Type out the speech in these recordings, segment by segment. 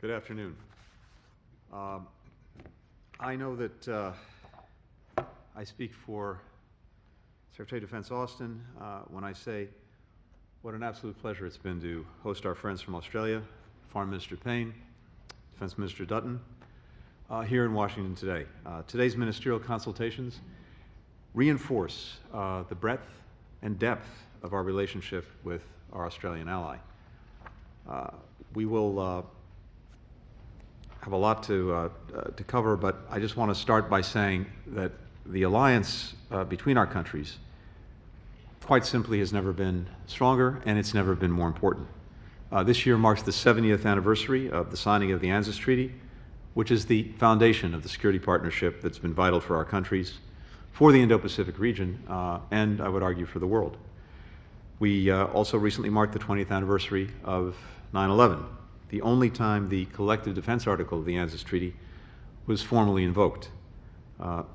Good afternoon. I know that I speak for Secretary of Defense Austin when I say what an absolute pleasure it's been to host our friends from Australia, Foreign Minister Payne, Defense Minister Dutton, here in Washington today. Today's ministerial consultations reinforce the breadth and depth of our relationship with our Australian ally. We will have a lot to cover, but I just want to start by saying that the alliance between our countries quite simply has never been stronger, and it's never been more important. This year marks the 70th anniversary of the signing of the AUKUS Treaty, which is the foundation of the security partnership that's been vital for our countries, for the Indo-Pacific region, and I would argue for the world. We also recently marked the 20th anniversary of 9/11, the only time the collective defense article of the AUKUS Treaty was formally invoked.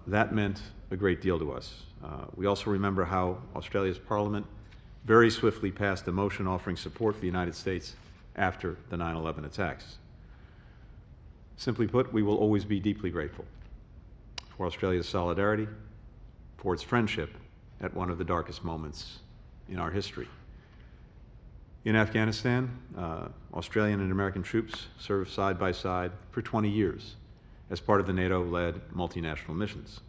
That meant a great deal to us. We also remember how Australia's Parliament very swiftly passed a motion offering support for the United States after the 9/11 attacks. Simply put, we will always be deeply grateful for Australia's solidarity, for its friendship at one of the darkest moments in our history. In Afghanistan, Australian and American troops served side by side for 20 years as part of the NATO-led multinational missions.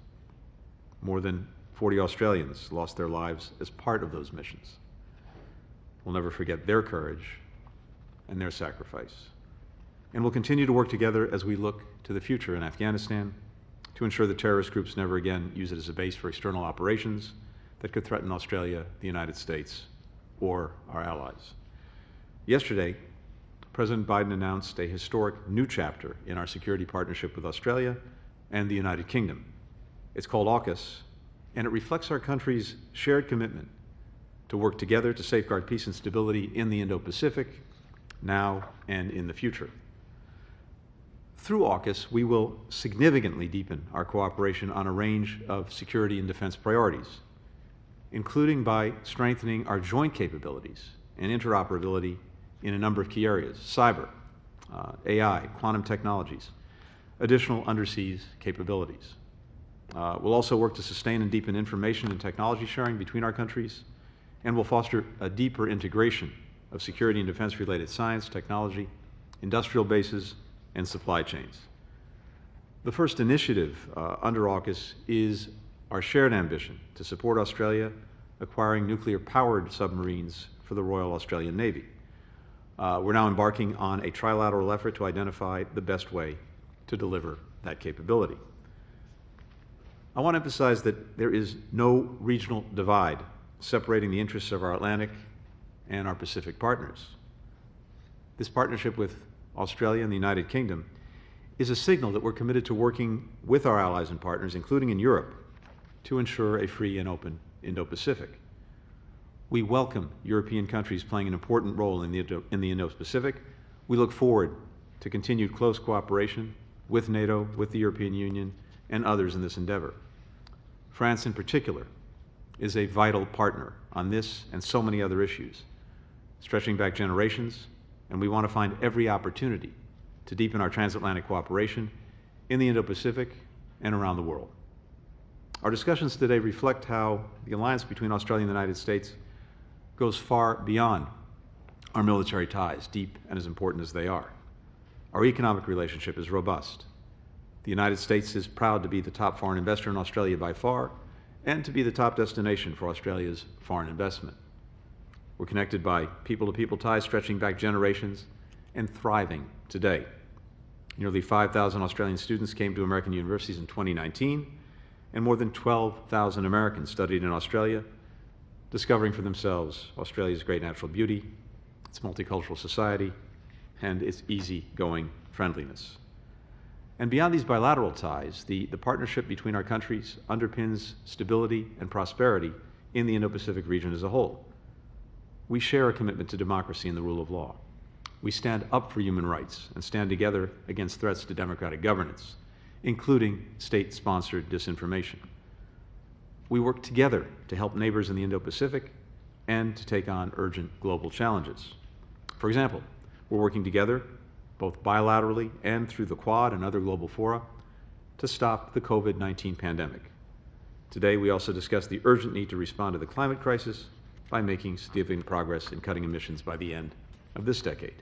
More than 40 Australians lost their lives as part of those missions. We'll never forget their courage and their sacrifice. And we'll continue to work together as we look to the future in Afghanistan to ensure that terrorist groups never again use it as a base for external operations that could threaten Australia, the United States, or our allies. Yesterday, President Biden announced a historic new chapter in our security partnership with Australia and the United Kingdom. It's called AUKUS, and it reflects our country's shared commitment to work together to safeguard peace and stability in the Indo-Pacific, now and in the future. Through AUKUS, we will significantly deepen our cooperation on a range of security and defense priorities, including by strengthening our joint capabilities and interoperability in a number of key areas: cyber, AI, quantum technologies, additional underseas capabilities. We'll also work to sustain and deepen information and technology sharing between our countries, and we'll foster a deeper integration of security and defense-related science, technology, industrial bases, and supply chains. The first initiative under AUKUS is our shared ambition to support Australia acquiring nuclear-powered submarines for the Royal Australian Navy. We're now embarking on a trilateral effort to identify the best way to deliver that capability. I want to emphasize that there is no regional divide separating the interests of our Atlantic and our Pacific partners. This partnership with Australia and the United Kingdom is a signal that we're committed to working with our allies and partners, including in Europe, to ensure a free and open Indo-Pacific. We welcome European countries playing an important role in the Indo-Pacific. We look forward to continued close cooperation with NATO, with the European Union, and others in this endeavor. France, in particular, is a vital partner on this and so many other issues, stretching back generations, and we want to find every opportunity to deepen our transatlantic cooperation in the Indo-Pacific and around the world. Our discussions today reflect how the alliance between Australia and the United States goes far beyond our military ties, deep and as important as they are. Our economic relationship is robust. The United States is proud to be the top foreign investor in Australia by far, and to be the top destination for Australia's foreign investment. We're connected by people-to-people ties stretching back generations and thriving today. Nearly 5,000 Australian students came to American universities in 2019, and more than 12,000 Americans studied in Australia, discovering for themselves Australia's great natural beauty, its multicultural society, and its easygoing friendliness. And beyond these bilateral ties, the partnership between our countries underpins stability and prosperity in the Indo-Pacific region as a whole. We share a commitment to democracy and the rule of law. We stand up for human rights and stand together against threats to democratic governance, including state-sponsored disinformation. We work together to help neighbors in the Indo-Pacific and to take on urgent global challenges. For example, we're working together both bilaterally and through the Quad and other global fora, to stop the COVID-19 pandemic. Today, we also discussed the urgent need to respond to the climate crisis by making significant progress in cutting emissions by the end of this decade.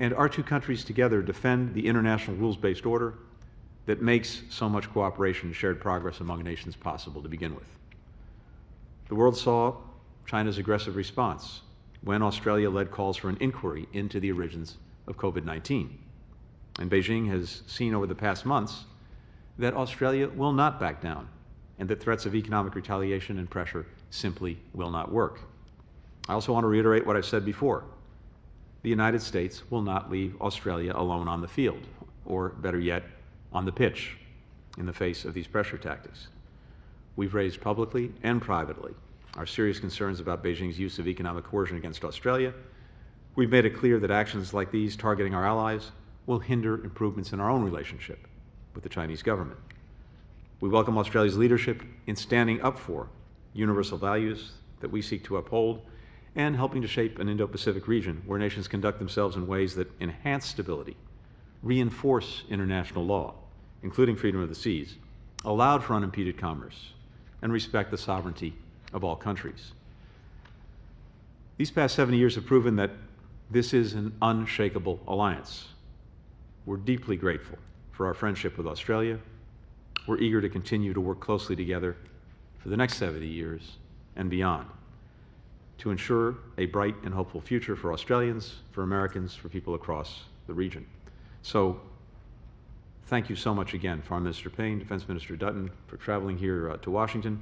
And our two countries together defend the international rules-based order that makes so much cooperation and shared progress among nations possible to begin with. The world saw China's aggressive response when Australia led calls for an inquiry into the origins of COVID-19. And Beijing has seen over the past months that Australia will not back down and that threats of economic retaliation and pressure simply will not work. I also want to reiterate what I've said before. The United States will not leave Australia alone on the field, or better yet, on the pitch, in the face of these pressure tactics. We've raised publicly and privately our serious concerns about Beijing's use of economic coercion against Australia. We've made it clear that actions like these targeting our allies will hinder improvements in our own relationship with the Chinese government. We welcome Australia's leadership in standing up for universal values that we seek to uphold and helping to shape an Indo-Pacific region where nations conduct themselves in ways that enhance stability, reinforce international law, including freedom of the seas, allow for unimpeded commerce, and respect the sovereignty of all countries. These past 70 years have proven that this is an unshakable alliance. We're deeply grateful for our friendship with Australia. We're eager to continue to work closely together for the next 70 years and beyond to ensure a bright and hopeful future for Australians, for Americans, for people across the region. So thank you so much again, Foreign Minister Payne, Defense Minister Dutton, for traveling here to Washington.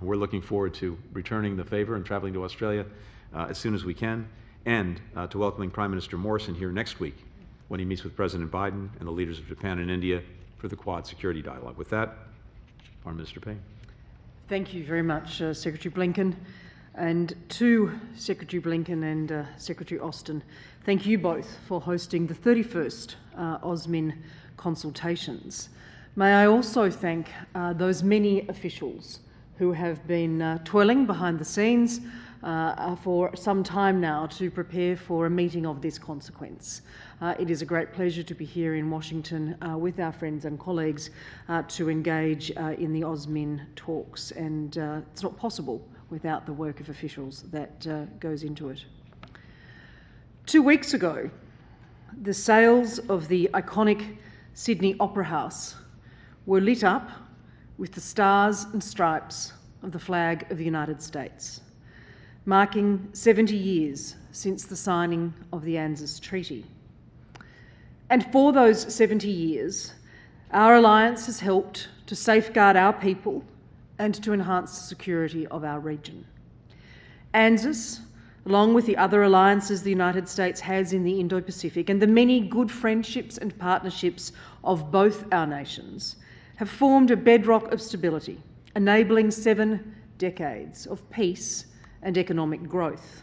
We're looking forward to returning the favor and traveling to Australia as soon as we can, and to welcoming Prime Minister Morrison here next week when he meets with President Biden and the leaders of Japan and India for the Quad Security Dialogue. With that, Foreign Minister Payne. Thank you very much, Secretary Blinken. And to Secretary Blinken and Secretary Austin, thank you both for hosting the 31st AUSMIN consultations. May I also thank those many officials who have been toiling behind the scenes for some time now to prepare for a meeting of this consequence. It is a great pleasure to be here in Washington with our friends and colleagues to engage in the AUSMIN talks, and it's not possible without the work of officials that goes into it. 2 weeks ago, the sails of the iconic Sydney Opera House were lit up with the stars and stripes of the flag of the United States, marking 70 years since the signing of the ANZUS Treaty. And for those 70 years, our alliance has helped to safeguard our people and to enhance the security of our region. ANZUS, along with the other alliances the United States has in the Indo-Pacific and the many good friendships and partnerships of both our nations, have formed a bedrock of stability, enabling 7 decades of peace and economic growth.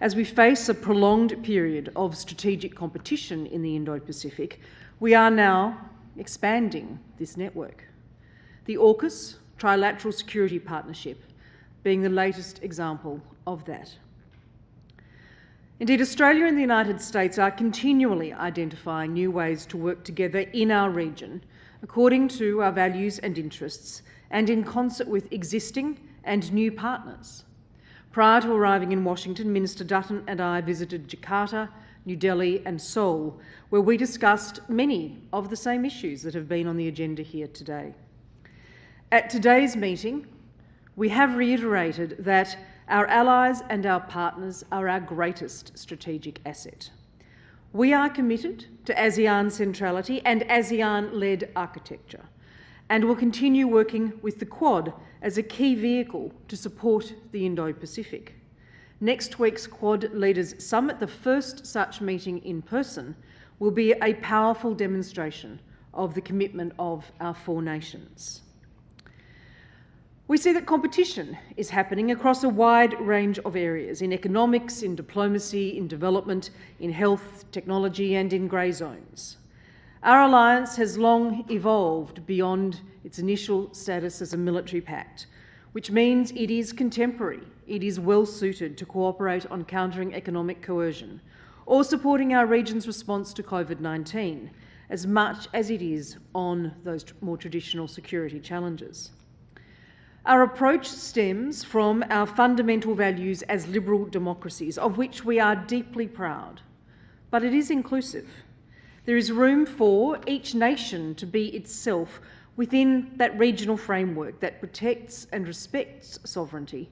As we face a prolonged period of strategic competition in the Indo-Pacific, we are now expanding this network. The AUKUS Trilateral Security Partnership being the latest example of that. Indeed, Australia and the United States are continually identifying new ways to work together in our region according to our values and interests and in concert with existing and new partners. Prior to arriving in Washington, Minister Dutton and I visited Jakarta, New Delhi and Seoul, where we discussed many of the same issues that have been on the agenda here today. At today's meeting, we have reiterated that our allies and our partners are our greatest strategic asset. We are committed to ASEAN centrality and ASEAN-led architecture, and will continue working with the Quad as a key vehicle to support the Indo-Pacific. Next week's Quad Leaders Summit, the first such meeting in person, will be a powerful demonstration of the commitment of our 4 nations. We see that competition is happening across a wide range of areas, in economics, in diplomacy, in development, in health, technology and in grey zones. Our alliance has long evolved beyond its initial status as a military pact, which means it is contemporary, it is well suited to cooperate on countering economic coercion, or supporting our region's response to COVID-19, as much as it is on those more traditional security challenges. Our approach stems from our fundamental values as liberal democracies, of which we are deeply proud, but it is inclusive. There is room for each nation to be itself within that regional framework that protects and respects sovereignty,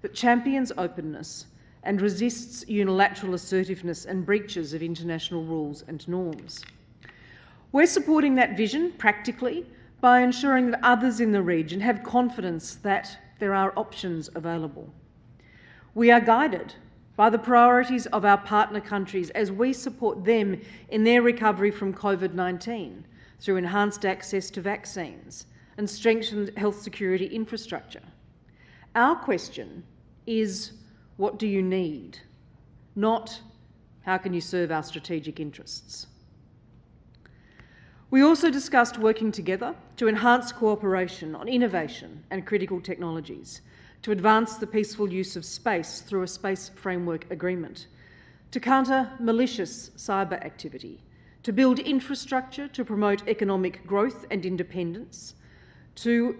that champions openness and resists unilateral assertiveness and breaches of international rules and norms. We're supporting that vision practically by ensuring that others in the region have confidence that there are options available. We are guided by the priorities of our partner countries as we support them in their recovery from COVID-19 through enhanced access to vaccines and strengthened health security infrastructure. Our question is, what do you need? Not, how can you serve our strategic interests? We also discussed working together to enhance cooperation on innovation and critical technologies, to advance the peaceful use of space through a space framework agreement, to counter malicious cyber activity, to build infrastructure to promote economic growth and independence, to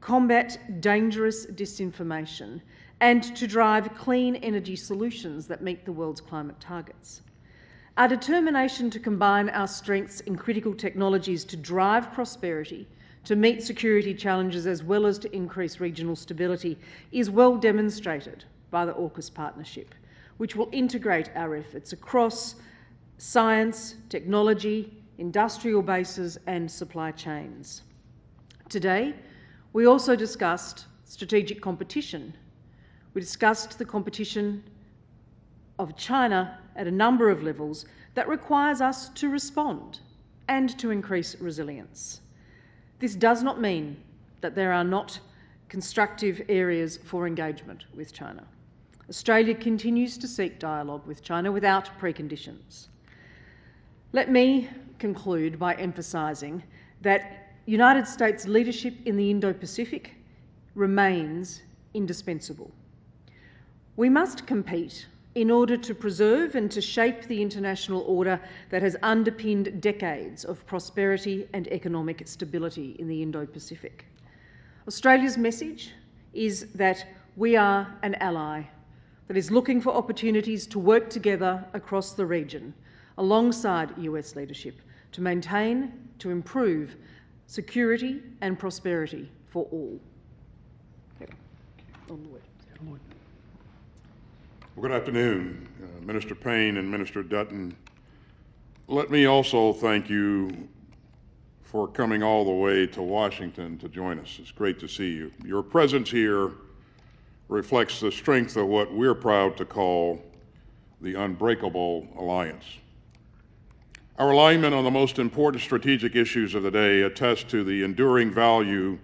combat dangerous disinformation, and to drive clean energy solutions that meet the world's climate targets. Our determination to combine our strengths in critical technologies to drive prosperity, to meet security challenges as well as to increase regional stability is well demonstrated by the AUKUS partnership, which will integrate our efforts across science, technology, industrial bases and supply chains. Today, we also discussed strategic competition. We discussed the competition of China at a number of levels that requires us to respond and to increase resilience. This does not mean that there are not constructive areas for engagement with China. Australia continues to seek dialogue with China without preconditions. Let me conclude by emphasising that United States leadership in the Indo-Pacific remains indispensable. We must compete in order to preserve and to shape the international order that has underpinned decades of prosperity and economic stability in the Indo-Pacific. Australia's message is that we are an ally that is looking for opportunities to work together across the region, alongside US leadership, to maintain, to improve security and prosperity for all. On Lloyd. Well, good afternoon, Minister Payne and Minister Dutton. Let me also thank you for coming all the way to Washington to join us. It's great to see you. Your presence here reflects the strength of what we're proud to call the unbreakable alliance. Our alignment on the most important strategic issues of the day attests to the enduring value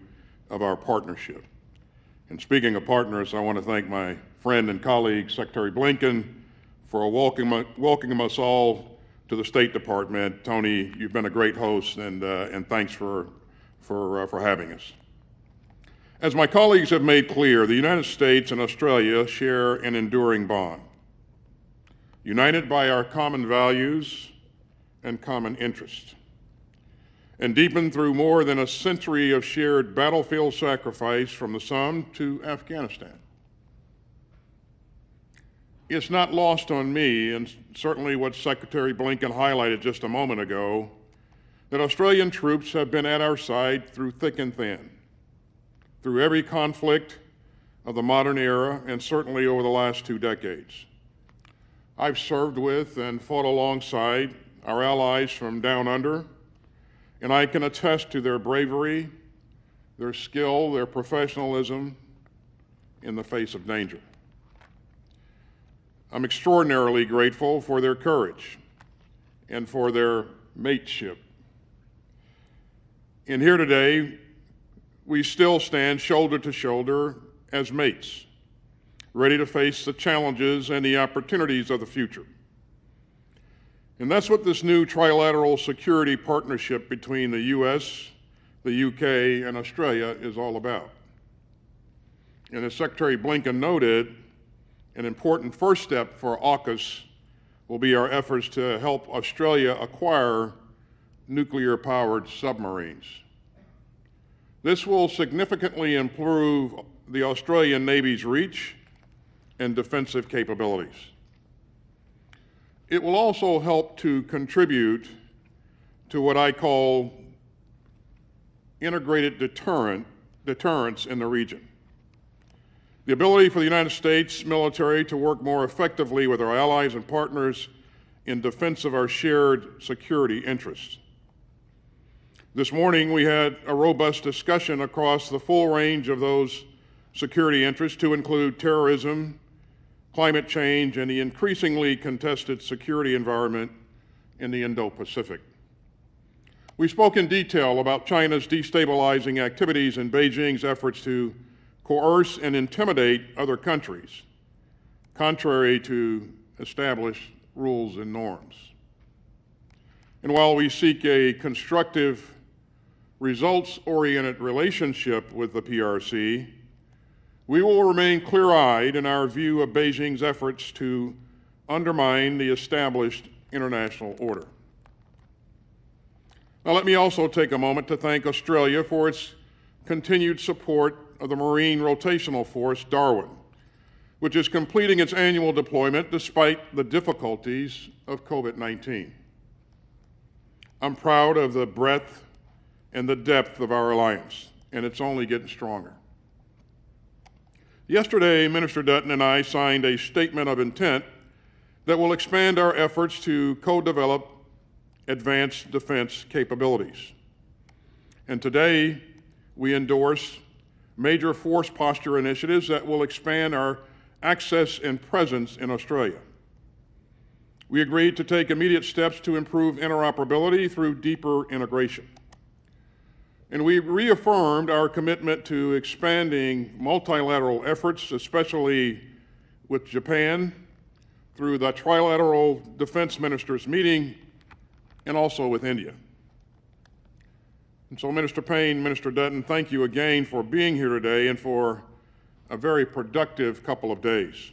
of our partnership. And speaking of partners, I want to thank my friend and colleague, Secretary Blinken, for welcoming us all to the State Department. Tony, you've been a great host, and thanks for having us. As my colleagues have made clear, the United States and Australia share an enduring bond, united by our common values and common interests, and deepened through more than a century of shared battlefield sacrifice from the Somme to Afghanistan. It's not lost on me, and certainly what Secretary Blinken highlighted just a moment ago, that Australian troops have been at our side through thick and thin, through every conflict of the modern era, and certainly over the last 2 decades. I've served with and fought alongside our allies from down under, and I can attest to their bravery, their skill, their professionalism in the face of danger. I'm extraordinarily grateful for their courage and for their mateship. And here today, we still stand shoulder to shoulder as mates, ready to face the challenges and the opportunities of the future. And that's what this new trilateral security partnership between the US, the UK, and Australia is all about. And as Secretary Blinken noted, an important first step for AUKUS will be our efforts to help Australia acquire nuclear-powered submarines. This will significantly improve the Australian Navy's reach and defensive capabilities. It will also help to contribute to what I call integrated deterrence in the region. The ability for the United States military to work more effectively with our allies and partners in defense of our shared security interests. This morning, we had a robust discussion across the full range of those security interests to include terrorism, climate change, and the increasingly contested security environment in the Indo-Pacific. We spoke in detail about China's destabilizing activities and Beijing's efforts to coerce and intimidate other countries, contrary to established rules and norms. And while we seek a constructive, results-oriented relationship with the PRC, we will remain clear-eyed in our view of Beijing's efforts to undermine the established international order. Now, let me also take a moment to thank Australia for its continued support of the Marine Rotational Force, Darwin, which is completing its annual deployment despite the difficulties of COVID-19. I'm proud of the breadth and the depth of our alliance, and it's only getting stronger. Yesterday, Minister Dutton and I signed a statement of intent that will expand our efforts to co-develop advanced defense capabilities. And today, we endorse major force posture initiatives that will expand our access and presence in Australia. We agreed to take immediate steps to improve interoperability through deeper integration. And we reaffirmed our commitment to expanding multilateral efforts, especially with Japan, through the Trilateral Defense Ministers meeting, and also with India. And so, Minister Payne, Minister Dutton, thank you again for being here today and for a very productive couple of days.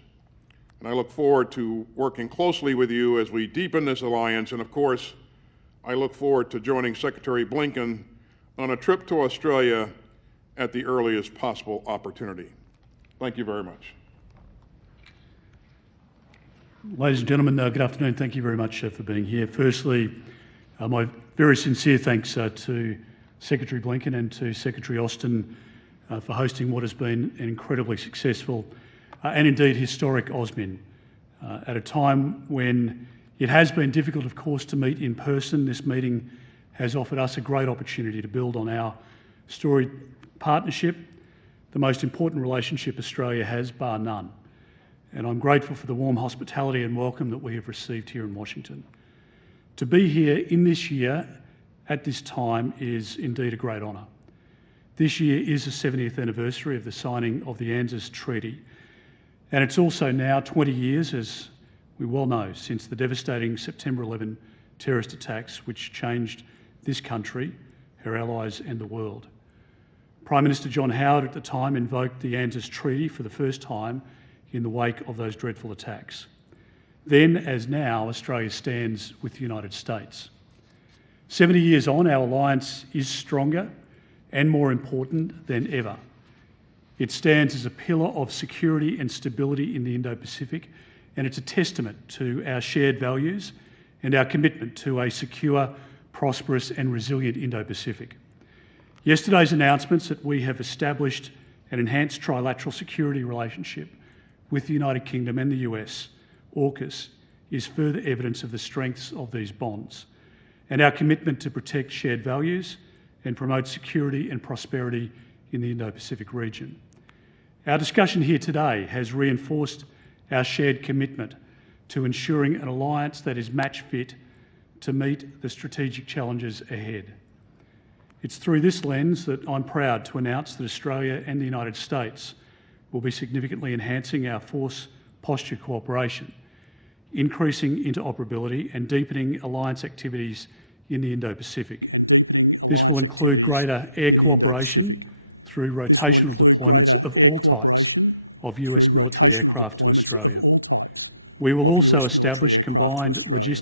And I look forward to working closely with you as we deepen this alliance, and of course, I look forward to joining Secretary Blinken on a trip to Australia at the earliest possible opportunity. Thank you very much. Ladies and gentlemen, good afternoon. Thank you very much for being here. Firstly, my very sincere thanks to Secretary Blinken and to Secretary Austin for hosting what has been an incredibly successful and indeed historic AUSMIN. At a time when it has been difficult, of course, to meet in person, this meeting has offered us a great opportunity to build on our storied partnership, the most important relationship Australia has, bar none. And I'm grateful for the warm hospitality and welcome that we have received here in Washington. To be here in this year, at this time, is indeed a great honour. This year is the 70th anniversary of the signing of the AUKUS Treaty, and it's also now 20 years, as we well know, since the devastating September 11 terrorist attacks which changed this country, her allies and the world. Prime Minister John Howard at the time invoked the AUKUS Treaty for the first time in the wake of those dreadful attacks. Then, as now, Australia stands with the United States. 70 years on, our alliance is stronger and more important than ever. It stands as a pillar of security and stability in the Indo-Pacific, and it's a testament to our shared values and our commitment to a secure, prosperous and resilient Indo-Pacific. Yesterday's announcements that we have established an enhanced trilateral security relationship with the United Kingdom and the US, AUKUS, is further evidence of the strengths of these bonds and our commitment to protect shared values and promote security and prosperity in the Indo-Pacific region. Our discussion here today has reinforced our shared commitment to ensuring an alliance that is match fit to meet the strategic challenges ahead. It's through this lens that I'm proud to announce that Australia and the United States will be significantly enhancing our force posture cooperation, increasing interoperability and deepening alliance activities in the Indo-Pacific. This will include greater air cooperation through rotational deployments of all types of US military aircraft to Australia.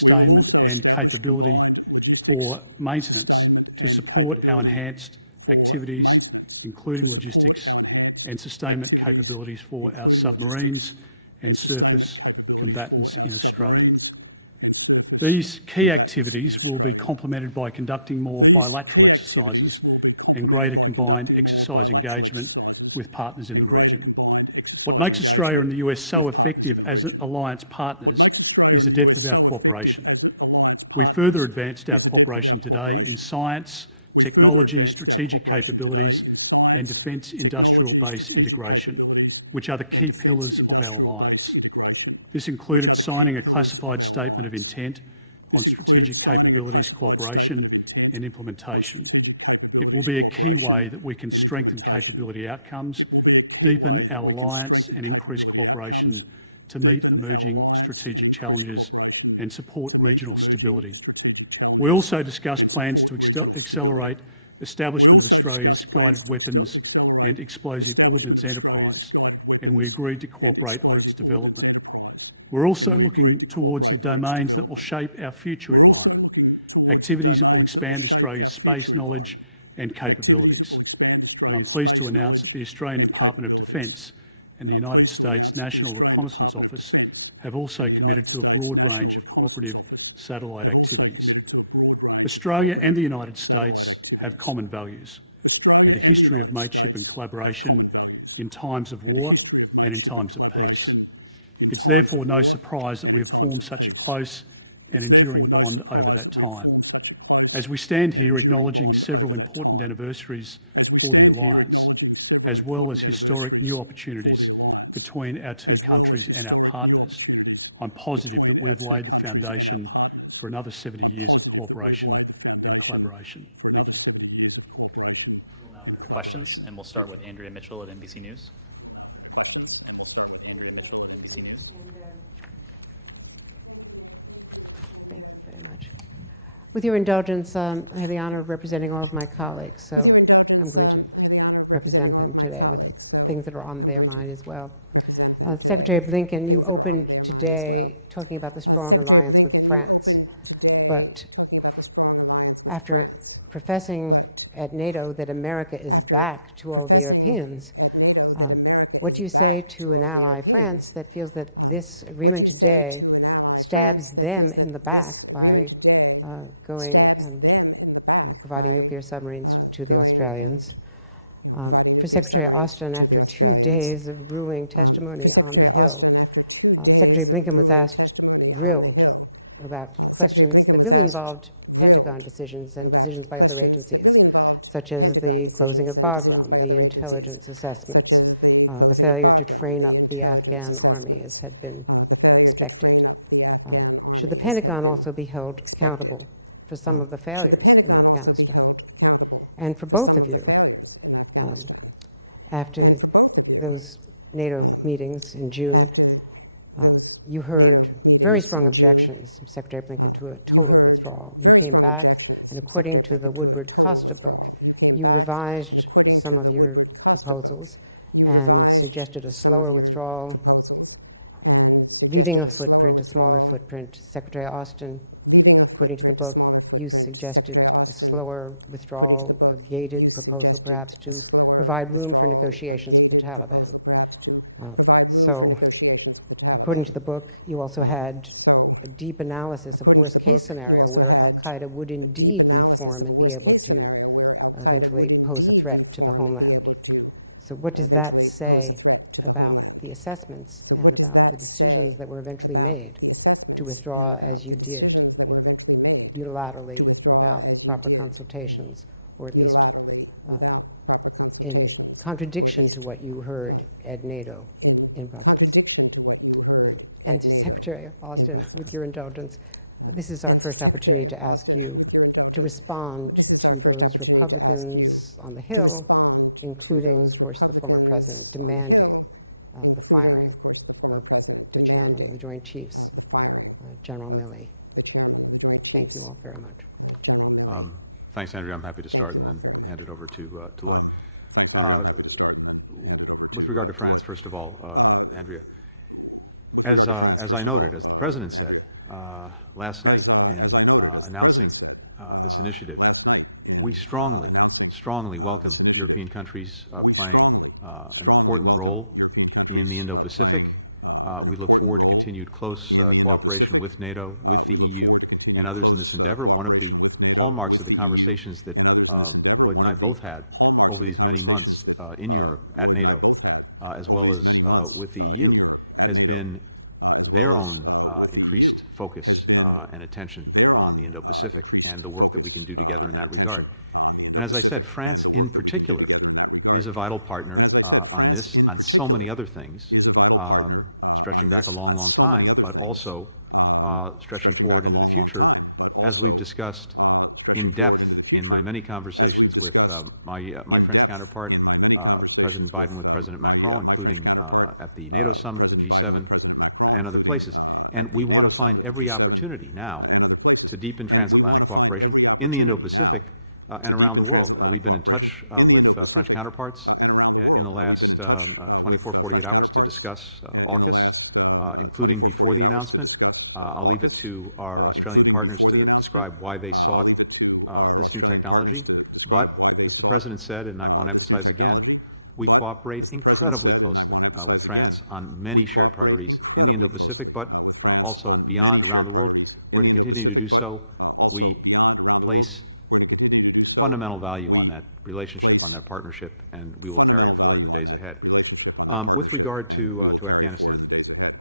We will also establish combined logistics, sustainment and capability for maintenance to support our enhanced activities, including logistics and sustainment capabilities for our submarines and surface combatants in Australia. These key activities will be complemented by conducting more bilateral exercises and greater combined exercise engagement with partners in the region. What makes Australia and the US so effective as alliance partners is the depth of our cooperation. We further advanced our cooperation today in science, technology, strategic capabilities and defence industrial base integration, which are the key pillars of our alliance. This included signing a classified statement of intent on strategic capabilities cooperation and implementation. It will be a key way that we can strengthen capability outcomes, deepen our alliance and increase cooperation to meet emerging strategic challenges and support regional stability. We also discussed plans to accelerate establishment of Australia's guided weapons and explosive ordnance enterprise, and we agreed to cooperate on its development. We're also looking towards the domains that will shape our future environment, activities that will expand Australia's space knowledge and capabilities. And I'm pleased to announce that the Australian Department of Defence and the United States National Reconnaissance Office have also committed to a broad range of cooperative satellite activities. Australia and the United States have common values and a history of mateship and collaboration in times of war and in times of peace. It's therefore no surprise that we have formed such a close and enduring bond over that time. As we stand here acknowledging several important anniversaries for the alliance, as well as historic new opportunities between our two countries and our partners, I'm positive that we've laid the foundation for another 70 years of cooperation and collaboration. And we'll start with Andrea Mitchell at NBC News. We'll now turn to questions, and we'll start with Andrea Mitchell at NBC News. With your indulgence, I have the honor of representing all of my colleagues. With your indulgence, I have the honor of representing all of my colleagues. So I'm going to represent them today. Secretary Blinken, things that are on their mind as well. Secretary Blinken, you opened today talking about the strong alliance with France, but at NATO that America is back to all the Europeans. At NATO that America is back to all the Europeans. What do you say to an ally, France, that feels that this agreement today stabs them in the back by going and providing nuclear submarines to the Australians? For Secretary Austin, after 2 days of grueling testimony on the Hill, Secretary Blinken was grilled about questions that really involved Pentagon decisions and decisions by other agencies, such as the closing of Bagram, the intelligence assessments, the failure to train up the Afghan army as had been expected. Should the Pentagon also be held accountable for some of the failures in Afghanistan? And for both of you, after those NATO meetings in June, you heard very strong objections from Secretary Blinken to a total withdrawal. You came back, and according to the Woodward-Costa book, you revised some of your proposals and suggested a slower withdrawal, leaving a footprint, a smaller footprint. Secretary Austin, according to the book, you suggested a slower withdrawal, a gated proposal perhaps to provide room for negotiations with the Taliban. According to the book, you also had according to the book, you also had a deep analysis of a worst-case scenario where al-Qaeda would indeed reform and be able to eventually pose a threat to the homeland. So what does that say about the assessments and about the decisions that were eventually made to withdraw as you did, unilaterally without proper consultations, or at least in contradiction to what you heard at NATO in Brussels? And Secretary Austin, with your indulgence, this is our first opportunity to ask you to respond to those Republicans on the Hill, including, of course, the former president, demanding the firing of the chairman of the Joint Chiefs, General Milley. Thanks, Andrea. I'm happy to start. Thank you all very much. Thanks, Andrea. I'm happy to start and then hand it over to Lloyd. First of all, With regard to France, first of all, Andrea, as I noted, as the President said last night in announcing this initiative, we strongly welcome European countries playing an important role in the Indo-Pacific. We look forward to continued close cooperation with NATO, with the EU, and others in this endeavor. One of the hallmarks of the conversations that Lloyd and I both had over these many months in Europe, at NATO, as well as with the EU, has been their own increased focus and attention on the Indo-Pacific and the work that we can do together in that regard. And as I said, France in particular is a vital partner on this, on so many other things, stretching back a long, long time, but also stretching forward into the future, as we've discussed in depth in my many conversations with my French counterpart, President Biden with President Macron, including at the NATO summit, at the G7, and other places. And we want to find every opportunity now to deepen transatlantic cooperation in the Indo-Pacific and around the world. We've been in touch with French counterparts in the last 24, 48 hours to discuss AUKUS, including before the announcement. I'll leave it to our Australian partners to describe why they sought this new technology. But, as the President said, and I want to emphasize again, we cooperate incredibly closely with France on many shared priorities in the Indo-Pacific, but also beyond, around the world. We're going to continue to do so. We place fundamental value on that relationship, on that partnership, and we will carry it forward in the days ahead.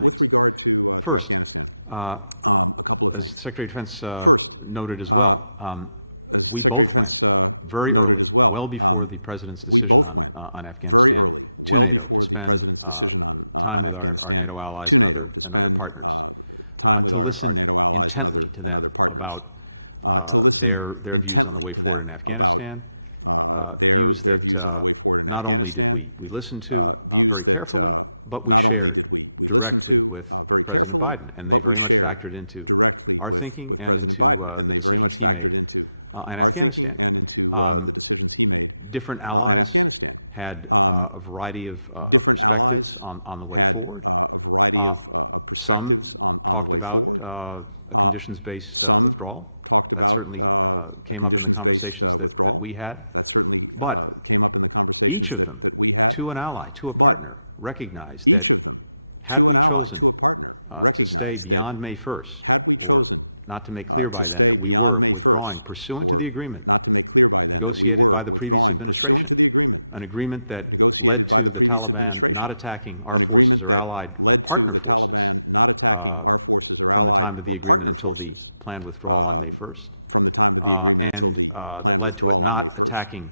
With regard to Afghanistan, a couple of things. First, as Secretary of Defense noted as well, we both went very early, well before the President's decision on Afghanistan, to NATO to spend time with our NATO allies and other partners. To listen intently to them about their views on the way forward in Afghanistan, views that not only did we listen to very carefully, but we shared directly with President Biden, and they very much factored into our thinking and into the decisions he made in Afghanistan. Different allies had a variety of perspectives on the way forward. Some talked about a conditions-based withdrawal. That certainly came up in the conversations that we had. But each of them, to an ally, to a partner, recognized that had we chosen to stay beyond May 1st, or not to make clear by then that we were withdrawing pursuant to the agreement negotiated by the previous administration, an agreement that led to the Taliban not attacking our forces or allied or partner forces from the time of the agreement until the planned withdrawal on May 1st,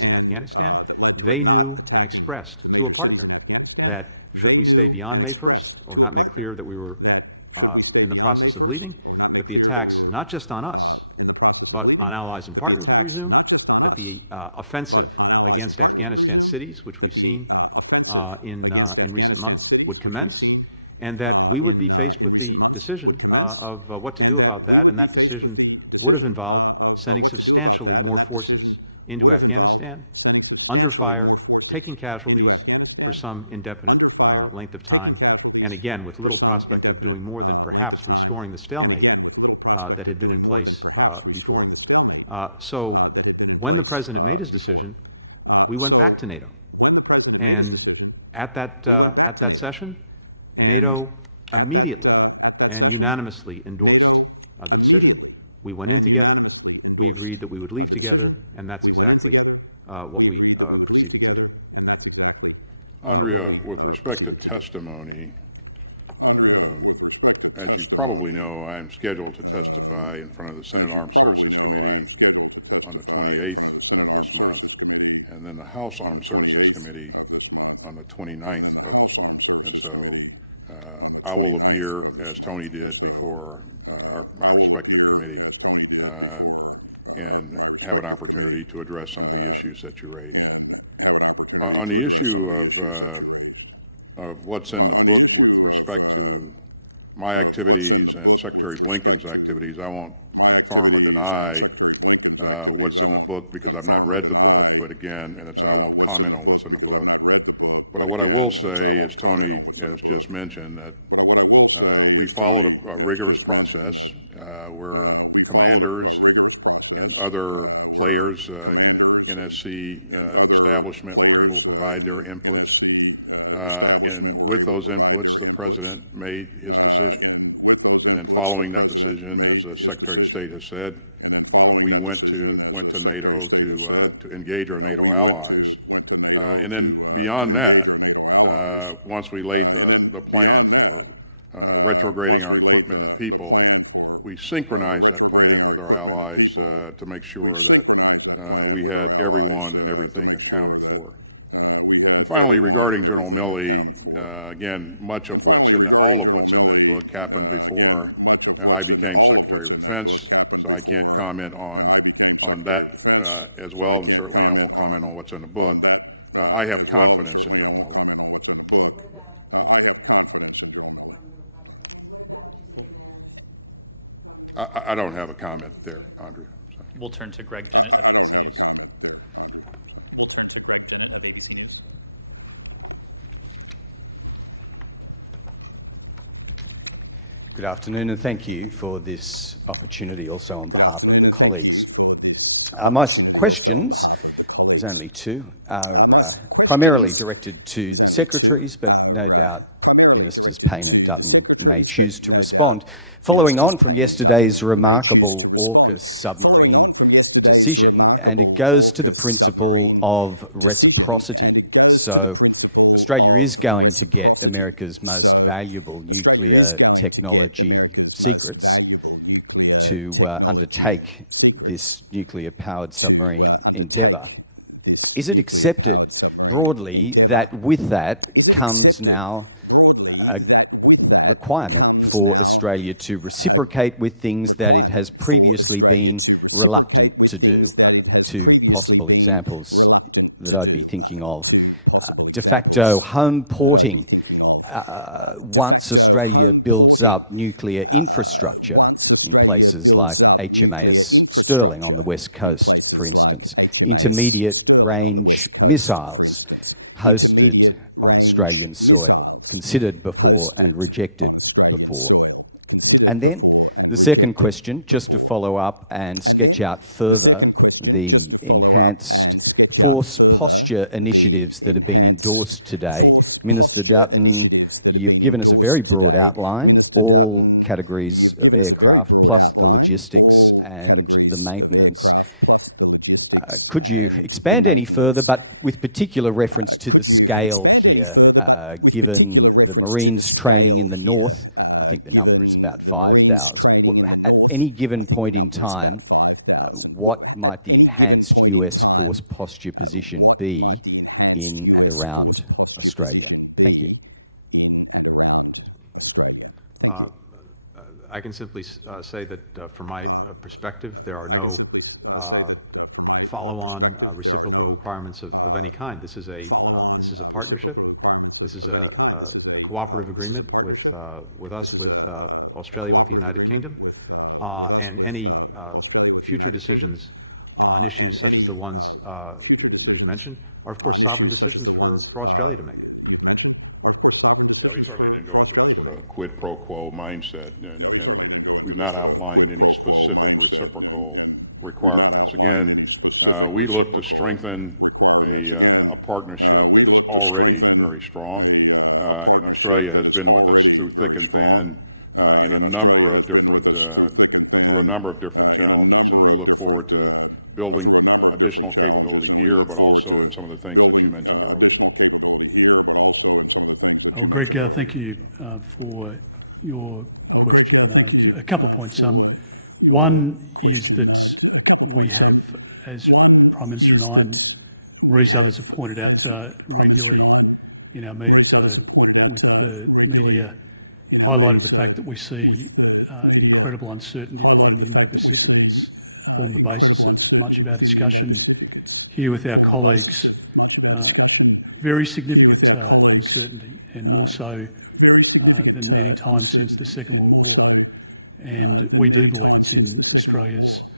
and that led to it not attacking the major cities in Afghanistan. They knew and expressed to a partner that should we stay beyond May 1st or not make clear that we were in the process of leaving, that the attacks, not just on us, but on allies and partners would resume, that the offensive against Afghanistan cities, which we've seen in recent months, would commence, and that we would be faced with the decision of what to do about that, and that decision would have involved sending substantially more forces into Afghanistan, under fire, taking casualties for some indefinite length of time, and again with little prospect of doing more than perhaps restoring the stalemate that had been in place before. So when the President made his decision, we went back to NATO. And at that session, NATO immediately and unanimously endorsed the decision. We went in together, we agreed that we would leave together, and that's exactly what we proceeded to do. Andrea, with respect to testimony, as you probably know, I am scheduled to testify in front of the Senate Armed Services Committee on the 28th of this month, and then the House Armed Services Committee on the 29th of this month. And so I will appear, as Tony did, before my respective committee and have an opportunity to address some of the issues that you raised. On the issue of what's in the book with respect to my activities and Secretary Blinken's activities. I won't confirm or deny what's in the book because I've not read the book, but again, and so I won't comment on what's in the book. But what I will say, as Tony has just mentioned, that we followed a rigorous process where commanders and other players in the NSC establishment were able to provide their inputs. And with those inputs, the President made his decision. And then following that decision, as the Secretary of State has said, we went to NATO to engage our NATO allies. And then beyond that, once we laid the plan for retrograding our equipment and people, we synchronized that plan with our allies to make sure that we had everyone and everything accounted for. And finally, regarding General Milley, again, much of what's in all of what's in that book happened before I became Secretary of Defense, so I can't comment on that as well, and certainly I won't comment on what's in the book. I have confidence in General Milley. And what about the demands from the... I don't have a comment there, Andrea. We'll turn to Greg. I don't have a comment there, Andrea. Sorry. We'll turn to Greg Jennett of ABC News. Good afternoon, and thank you for this opportunity. Also, good afternoon, and thank you for this opportunity. Also, on behalf of the colleagues. My questions is only two. Are primarily directed to the secretaries, but no doubt. Following on from yesterday's remarkable AUKUS submarine decision, and it goes to the principle of reciprocity. So Australia is going to get America's most valuable nuclear technology secrets to undertake this nuclear-powered submarine endeavour. Is it accepted broadly that with that comes now reciprocate with things requirement for Australia to reciprocate with things that it has previously been reluctant to do? Two possible examples that I'd be thinking of. De facto home porting nuclear infrastructure. Once Australia builds up nuclear infrastructure in places like HMAS Sterling on the west coast, for instance, intermediate range missiles hosted on Australian soil, considered before and rejected before. Just to follow up and sketch out further. The second question, just to follow up and sketch out further the enhanced force posture initiatives that have been endorsed today. Minister Dutton, you've given us a very broad outline, all categories of aircraft plus the logistics and the maintenance. Could you expand any further, but with particular reference to the scale here, given the Marines training in the north? I think the number is about 5,000. At any given point in time, what might the enhanced US force posture position be in and around Australia? Thank you. I can simply say that from my perspective, there are. I can simply say that from my perspective, there are no follow-on reciprocal requirements of any kind. This is a partnership. This is a cooperative agreement with us, with Australia, with the United Kingdom, and any future decisions on issues such as the ones you've mentioned are, of course, sovereign decisions for Australia to make. Quid pro quo mindset. Yeah, we certainly didn't go into this with a quid pro quo mindset, and we've not outlined any specific reciprocal requirements. Again, we look to strengthen a partnership that is already very strong. And Australia has been with us through thick and thin in a number of different, through a number of different challenges, and we look forward to building additional capability here, but also in some of the things that you mentioned earlier. Thank you for your... Greg, thank you for your question. A couple of points. One is that we have, as the Prime Minister and I and Maurice others have pointed out regularly in our meetings with the media, highlighted the fact that we see incredible uncertainty within the Indo-Pacific. It's formed the basis of much of our discussion here with our colleagues. Very significant uncertainty, and more so than any time since the Second World War.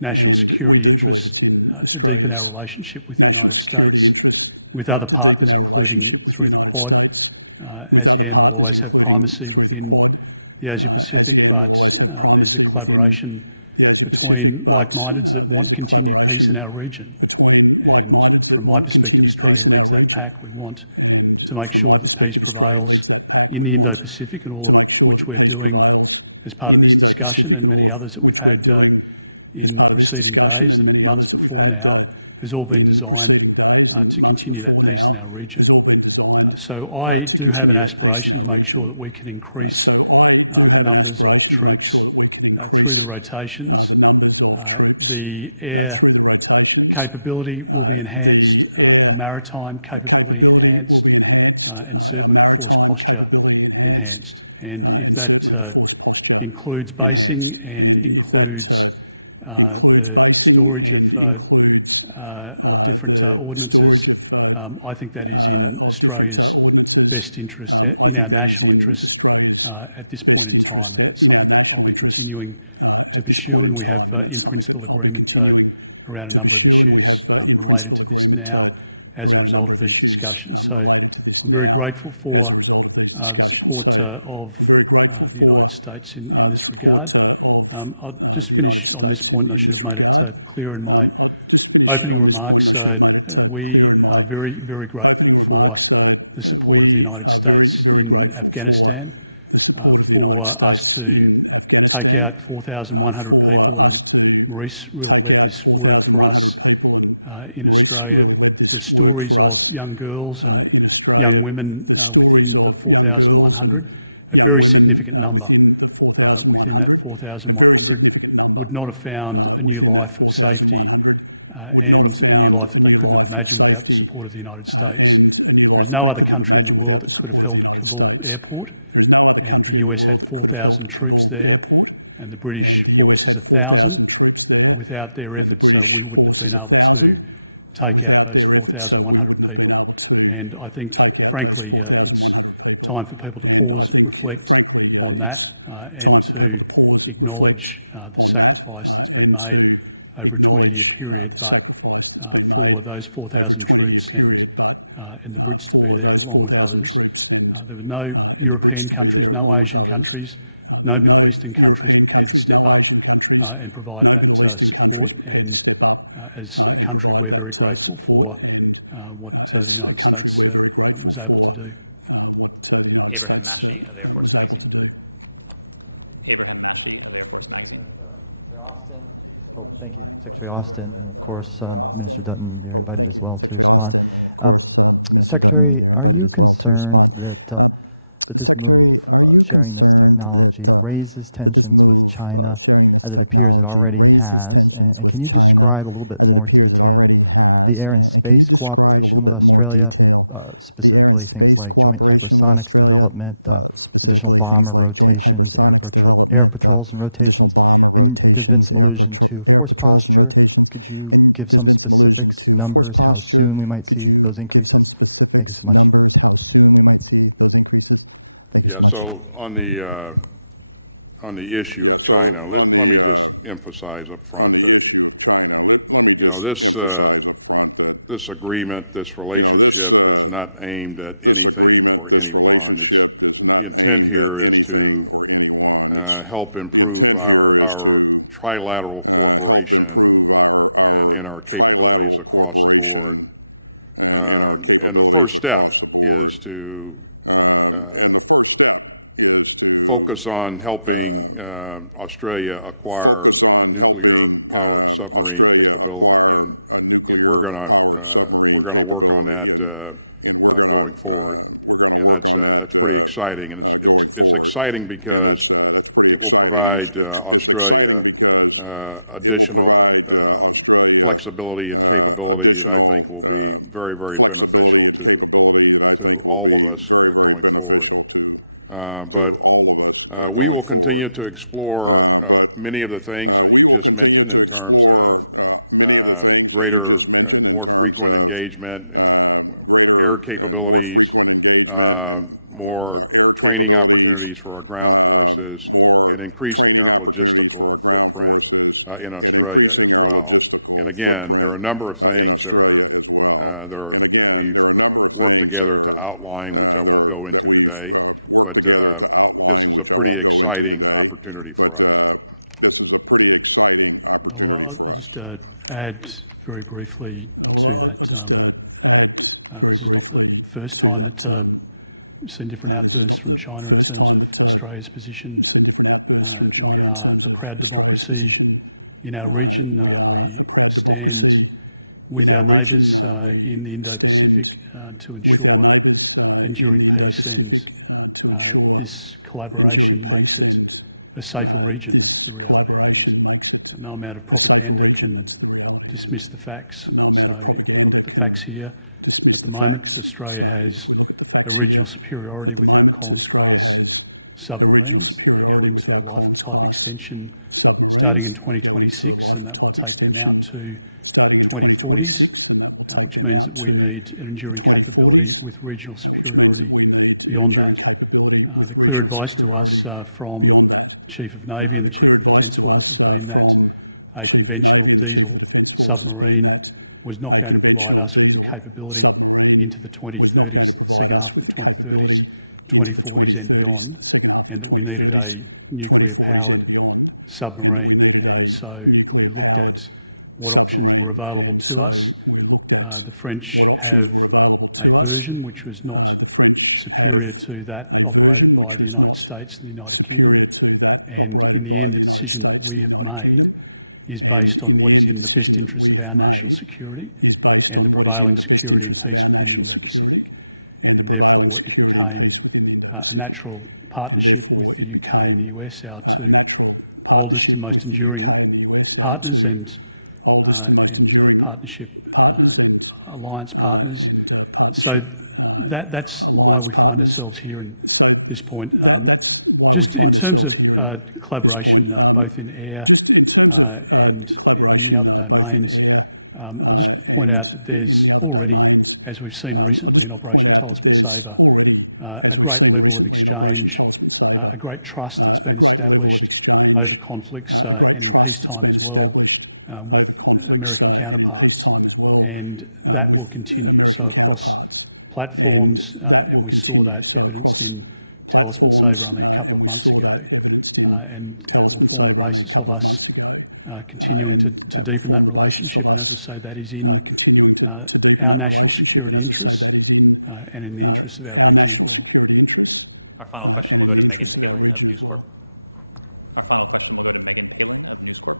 And we do believe it's in Australia's national security interest to deepen our relationship with the United States, with other partners, including through the Quad. ASEAN will always have primacy within the Asia-Pacific, but there's a collaboration between like-mindeds that want continued peace in our region. And from my perspective, Australia leads that pact. We want to make sure that peace prevails in the Indo-Pacific, and all of which we're doing as part of this discussion and many others that we've had in the preceding days and months before now, has all been designed to continue that peace in our region. So I do have an aspiration to make sure that we can increase the numbers of troops through the rotations. The air capability will be enhanced, our maritime capability enhanced, and certainly the force posture enhanced. And if that includes basing and includes the storage of different ordnances, I think that is in Australia's best interest, in our national interest at this point in time, and that's something that I'll be continuing to pursue, and we have in principle agreement around a number of issues related to this now as a result of these discussions. So I'm very grateful for the support of the United States in this regard. I'll just finish on this point, and I should have made it clear in my opening remarks. We are very, very grateful for the support of the United States in Afghanistan, for us to take out 4,100 people, and Maurice really led this work for us in Australia. The stories of young girls and young women within the 4,100, a very significant number within that 4,100, would not have found a new life of safety and a new life that they couldn't have imagined without the support of the United States. There is no other country in the world that could have held Kabul airport, and the US had 4,000 troops there, and the British forces 1,000. Without their efforts, so we wouldn't have been able to take out those 4,100 people. And I think, frankly, it's time for people to pause, reflect on that, and to acknowledge the sacrifice that's been made over a 20-year period. But for those 4,000 troops and the Brits to be there along with others, there are no European countries, no Asian countries, no Middle Eastern countries prepared to step up and provide that support. And as a country, we're very grateful for what the United States was able to do. Abraham Mashi of Air Force Magazine. Thank you, Secretary Austin, and of course, Minister Dutton, you're invited as well to respond. Secretary, are you concerned that this move, sharing this technology, raises tensions with China, as it appears it already has? And can you describe a little bit more detail the air and space cooperation with Australia, specifically things like joint hypersonics development, additional bomber rotations, air patrols and rotations? And there's been some allusion to force posture. Could you give some specifics, numbers, how soon we might see those increases? Thank you so much. So on the issue, on the issue of China, let me just emphasize up front that this agreement, this relationship is not aimed at anything or anyone. It's the intent here is to help improve our trilateral cooperation and our capabilities across the board. And the first step is to focus on helping Australia acquire a nuclear-powered submarine capability, and we're gonna work on that going forward. And that's pretty exciting. And it's exciting because it will provide Australia additional flexibility and capability that I think will be very, very beneficial to all of us going forward. But we will continue to explore many of the things that you just mentioned in terms of greater and more frequent engagement and our air capabilities, more training opportunities for our ground forces, and increasing our logistical footprint in Australia as well. And again, there are a number of things that we've worked together to outline, which I won't go into today, but this is a pretty exciting opportunity for us. Add very briefly. Well, I'll just add very briefly to that. This is not the first time that we've seen different outbursts from China in terms of Australia's position. We are a proud democracy in our region. We stand with our neighbours in the Indo-Pacific to ensure enduring peace, and this collaboration makes it a safer region. That's the reality, and no amount of propaganda can dismiss the facts. So if we look at the facts here, at the moment Australia has a regional superiority with our Collins-class submarines. They go into a life of type extension starting in 2026, and that will take them out to the 2040s, which means that we need an enduring capability with regional superiority beyond that. The clear advice to us from the Chief of Navy and the Chief of the Defence Force has been that a conventional diesel submarine was not going to provide us with the capability into the 2030s, the second half of the 2030s, 2040s and beyond, and that we needed a nuclear-powered submarine. And so we looked at what options were available to us. The French have a version which was not superior to that operated by the United States and the United Kingdom. And in the end, the decision that we have made is based on what is in the best interests of our national security and the prevailing security and peace within the Indo-Pacific. And therefore, it became a natural partnership with the UK and the US, our two oldest and most enduring partners and partnership alliance partners. So that's why we find ourselves here at this point. Just in terms of collaboration, both in air and in the other domains, I'll just point out that there's already, as we've seen recently in Operation Talisman Sabre, a great level of exchange, a great trust that's been established over conflicts and in peacetime as well with American counterparts, and that will continue. So across platforms, and we saw that evidenced in Talisman Sabre only a couple of months ago, and that will form the basis of us continuing to deepen that relationship. And as I say, that is in our national security interests and in the interests of our region as well. Our final question will go to Megan Palin of News Corp.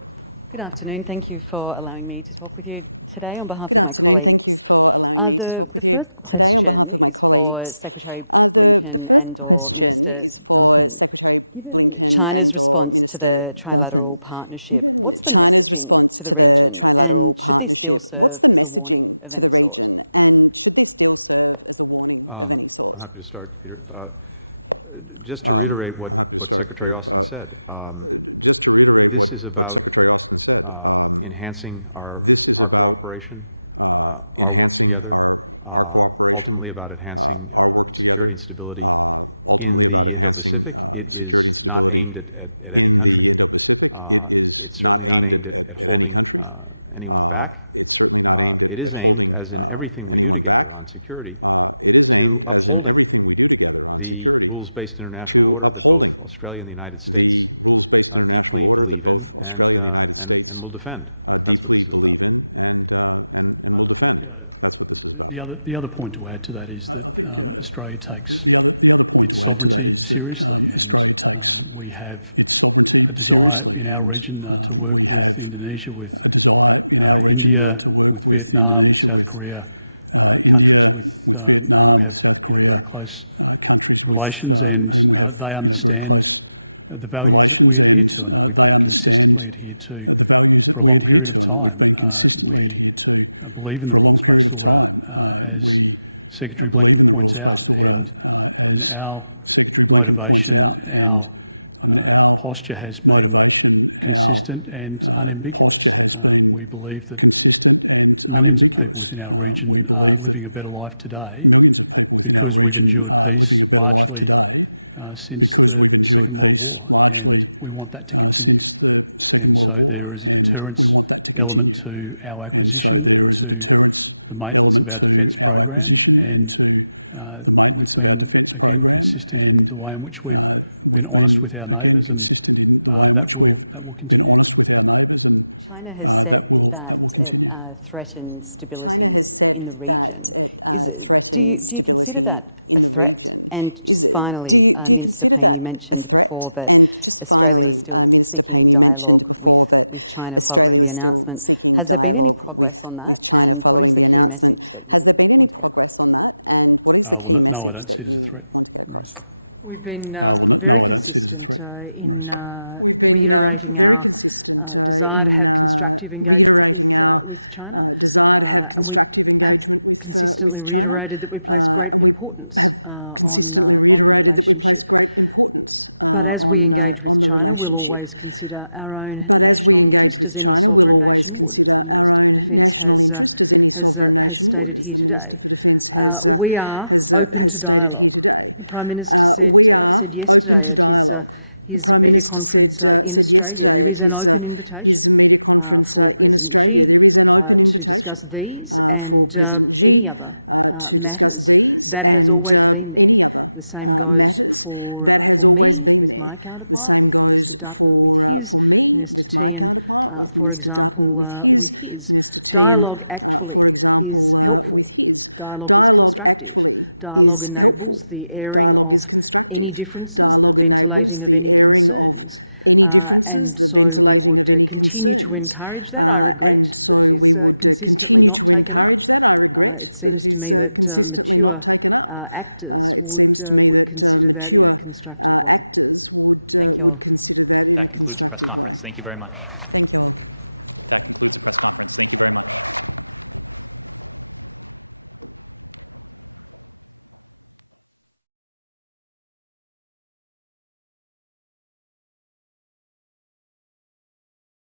Good afternoon. Thank you for allowing me to talk with you today on behalf. Good afternoon. Thank you for allowing me to talk with you today on behalf of my colleagues. The first question is for Secretary Blinken and/or Minister Dutton. Given China's response to the trilateral partnership, what's the messaging to the region, and should this deal serve as a warning of any sort? Just to reiterate what, I'm happy to start. Just to reiterate what Secretary Austin said, this is about enhancing our cooperation, our work together, ultimately about enhancing security and stability in the Indo-Pacific. It is not aimed at any country. It's certainly not aimed at holding anyone back. It is aimed, as in everything we do together on security, to upholding the rules-based international order that both Australia and the United States deeply believe in and will defend. That's what this is about. The other point to add to that is that I think Australia takes the other point to add to that is that Australia takes its sovereignty seriously, and we have a desire in our region to work with Indonesia, with India, with Vietnam, with South Korea, countries with whom we have very close relations, and they understand the values that we adhere to and that we've been consistently adhered to for a long period of time. We believe in the rules-based order, as Secretary Blinken points out, and I mean, our motivation, our posture has been consistent and unambiguous. We believe that millions of people within our region are living a better life today because we've endured peace largely since the Second World War, and we want that to continue. And so there is a deterrence element to our acquisition and to the maintenance of our defence program, and we've been, again, consistent in the way in which we've been honest with our neighbours, and that will continue. China has said that it threatens stability in the region. Do you consider that a threat? And just finally, Minister Payne, you mentioned before that Australia was still seeking dialogue with China following the announcement. Has there been any progress on that? And what is the key message that you want to get across? Well, no, I don't see it as a threat, Marissa. We've been very consistent in reiterating our desire to have constructive engagement with China, and we have consistently reiterated that we place great importance on the relationship. But as we engage with China, we'll always consider our own national interest, as any sovereign nation would, as the Minister for Defence has stated here today. We are open to dialogue. The Prime Minister said yesterday at his media conference in Australia, there is an open invitation for President Xi to discuss these and any other matters. That has always been there. The same goes for me, with my counterpart, with Minister Dutton, with his, Minister Tehan, for example, with his. Dialogue actually is helpful. Dialogue is constructive. Dialogue enables the airing of any differences, the ventilating of any concerns, and so we would continue to encourage that. I regret that it is consistently not taken up. It seems to me that mature actors would consider that in a constructive way. Thank you very much. Thank you all. That concludes the press conference. Thank you very much.